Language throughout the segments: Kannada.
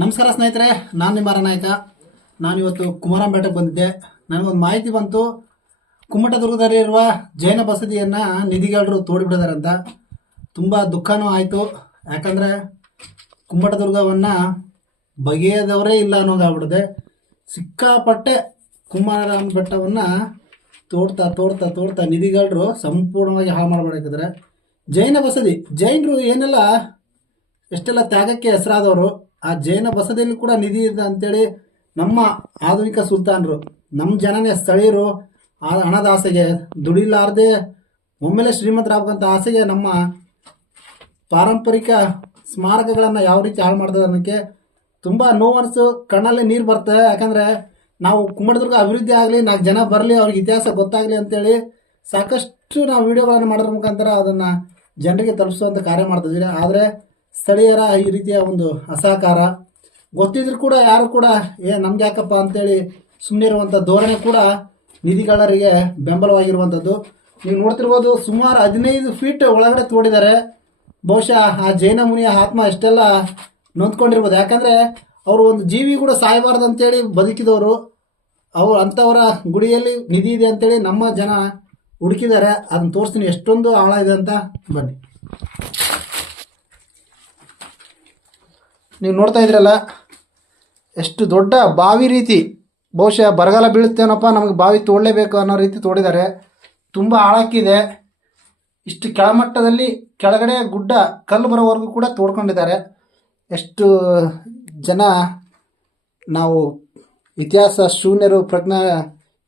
ನಮಸ್ಕಾರ ಸ್ನೇಹಿತರೆ, ನಾನು ನಿಮ್ಮ ಇವತ್ತು ಕುಮಾರಂಪೇಟೆಗೆ ಬಂದಿದ್ದೆ. ನನಗೊಂದು ಮಾಹಿತಿ ಬಂತು. ಕುಮ್ಮಟದುರ್ಗದಲ್ಲಿರುವ ಜೈನ ಬಸದಿಯನ್ನು ನಿಧಿಗಾರರು ತೋಡಿಬಿಡಿದಾರೆ ಅಂತ. ತುಂಬ ದುಃಖನೂ ಆಯಿತು. ಯಾಕಂದರೆ ಕುಮ್ಮಟದುರ್ಗವನ್ನು ಬಗೆಯದವರೇ ಇಲ್ಲ ಅನ್ನೋದಾಗ್ಬಿಡಿದೆ ಸಿಕ್ಕಾಪಟ್ಟೆ ಕುಮಾರರಾಮ ಬೆಟ್ಟವನ್ನು ತೋಡ್ತಾ ತೋಡ್ತಾ ತೋಡ್ತಾ ನಿಧಿಗಾರರು ಸಂಪೂರ್ಣವಾಗಿ ಹಾಳು ಮಾಡಬೇಕಿದ್ರೆ ಜೈನ ಬಸದಿ, ಜೈನರು ಏನೆಲ್ಲ, ಎಷ್ಟೆಲ್ಲ ತ್ಯಾಗಕ್ಕೆ ಹೆಸರಾದವರು ಆ ಜೈನ ಬಸದಿಯಲ್ಲಿ ಕೂಡ ನಿಧಿ ಇದೆ ಅಂತೇಳಿ ನಮ್ಮ ಆಧುನಿಕ ಸುಲ್ತಾನರು ನಮ್ಮ ಜನನೇ ಸ್ಥಳೀಯರು, ಆ ಹಣದ ಆಸೆಗೆ ದುಡಿಲಾರದೆ ಒಮ್ಮೆಲೆ ಶ್ರೀಮಂತರಾಗಬೇಕಂತ ಆಸೆಗೆ ನಮ್ಮ ಪಾರಂಪರಿಕ ಸ್ಮಾರಕಗಳನ್ನು ಯಾವ ರೀತಿ ಹಾಳು ಮಾಡ್ತದೆ ಅನ್ನೋಕ್ಕೆ ತುಂಬ ನೋವನ್ಸು ಕಣ್ಣಲ್ಲಿ ನೀರು ಬರ್ತದೆ ಯಾಕಂದರೆ ನಾವು ಕುಂಬಡದುರ್ಗ ಅಭಿವೃದ್ಧಿ ಆಗಲಿ, ನಾಲ್ಕು ಜನ ಬರಲಿ, ಅವ್ರಿಗೆ ಇತಿಹಾಸ ಗೊತ್ತಾಗಲಿ ಅಂತೇಳಿ ಸಾಕಷ್ಟು ನಾವು ವಿಡಿಯೋಗಳನ್ನು ಮಾಡೋದ್ರ ಮುಖಾಂತರ ಅದನ್ನು ಜನರಿಗೆ ತಲುಪಿಸುವಂಥ ಕಾರ್ಯ ಮಾಡ್ತಿದ್ದೀವಿ. ಆದರೆ ಸ್ಥಳೀಯರ ಈ ರೀತಿಯ ಒಂದು ಅಸಹಕಾರ. ಗೊತ್ತಿದ್ರು ಕೂಡ ಯಾರು ಕೂಡ, ಏ, ನಮ್ಗೆ ಯಾಕಪ್ಪ? ಅಂತೇಳಿ ಸುಮ್ಮನೆ ಇರುವಂಥ ಧೋರಣೆ ಕೂಡ ನಿಧಿಗಳರಿಗೆ ಬೆಂಬಲವಾಗಿರುವಂಥದ್ದು ನೀವು ನೋಡ್ತಿರ್ಬೋದು ಸುಮಾರು ಹದಿನೈದು ಫೀಟ್ ಒಳಗಡೆ ತೋಡಿದ್ದಾರೆ. ಬಹುಶಃ ಆ ಜೈನ ಮುನಿಯ ಆತ್ಮ ಎಷ್ಟೆಲ್ಲ ನೊಂದ್ಕೊಂಡಿರ್ಬೋದು. ಯಾಕಂದರೆ ಅವರು ಒಂದು ಜೀವಿ ಕೂಡ ಸಾಯಬಾರ್ದು ಅಂತೇಳಿ ಬದುಕಿದವರು. ಅವರು ಅಂಥವರ ಗುಡಿಯಲ್ಲಿ ನಿಧಿ ಇದೆ ಅಂತೇಳಿ ನಮ್ಮ ಜನ ಹುಡುಕಿದ್ದಾರೆ. ಅದನ್ನ ತೋರಿಸ್ತೀನಿ, ಎಷ್ಟೊಂದು ಆಳ ಇದೆ ಅಂತ ಬನ್ನಿ. ನೀವು ನೋಡ್ತಾ ಇದ್ರಲ್ಲ, ಎಷ್ಟು ದೊಡ್ಡ ಬಾವಿ ರೀತಿ. ಬಹುಶಃ ಬರಗಾಲ ಬೀಳುತ್ತೇನಪ್ಪ, ನಮಗೆ ಬಾವಿ ತೋಡಲೇಬೇಕು ಅನ್ನೋ ರೀತಿ ತೋಡಿದ್ದಾರೆ. ತುಂಬ ಆಳಕ್ಕಿದೆ ಇಷ್ಟು ಕೆಳಮಟ್ಟದಲ್ಲಿ ಕೆಳಗಡೆ ಗುಡ್ಡ, ಕಲ್ಲು ಬರೋವರೆಗೂ ಕೂಡ ತೋಡ್ಕೊಂಡಿದ್ದಾರೆ. ಎಷ್ಟು ಜನ ನಾವು ಇತಿಹಾಸ ಶೂನ್ಯರು, ಪ್ರಜ್ಞೆ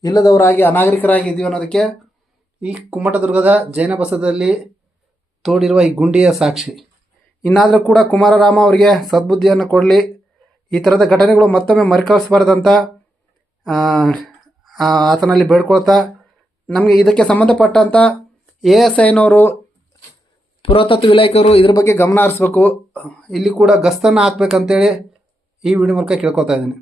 ಇಲ್ಲದವರಾಗಿ, ಅನಾಗರಿಕರಾಗಿದ್ದೀವಿ ಅನ್ನೋದಕ್ಕೆ ಈ ಕುಮ್ಮಟದುರ್ಗದ ಜೈನ ಬಸದಲ್ಲಿ ತೋಡಿರುವ ಈ ಗುಂಡಿಯ ಸಾಕ್ಷಿ. ಇನ್ನಾದರೂ ಕೂಡ ಕುಮಾರರಾಮ ಅವರಿಗೆ ಸದ್ಬುದ್ಧಿಯನ್ನು ಕೊಡಲಿ. ಈ ಥರದ ಘಟನೆಗಳು ಮತ್ತೊಮ್ಮೆ ಮರುಕಳಿಸಬಾರ್ದಂತ ಆತನಲ್ಲಿ ಬೇಡ್ಕೊಳ್ತಾ, ನಮಗೆ ಇದಕ್ಕೆ ಸಂಬಂಧಪಟ್ಟಂಥ ಎ ಎಸ್ ಐನವರು, ಪುರಾತತ್ವ ಇಲಾಖೆಯವರು ಇದ್ರ ಬಗ್ಗೆ ಗಮನ ಹರಿಸ್ಬೇಕು. ಇಲ್ಲಿ ಕೂಡ ಗಸ್ತನ್ನು ಹಾಕ್ಬೇಕಂತೇಳಿ ಈ ವಿಡಿಯೋ ಮೂಲಕ ಕೇಳ್ಕೊತಾ ಇದ್ದೀನಿ.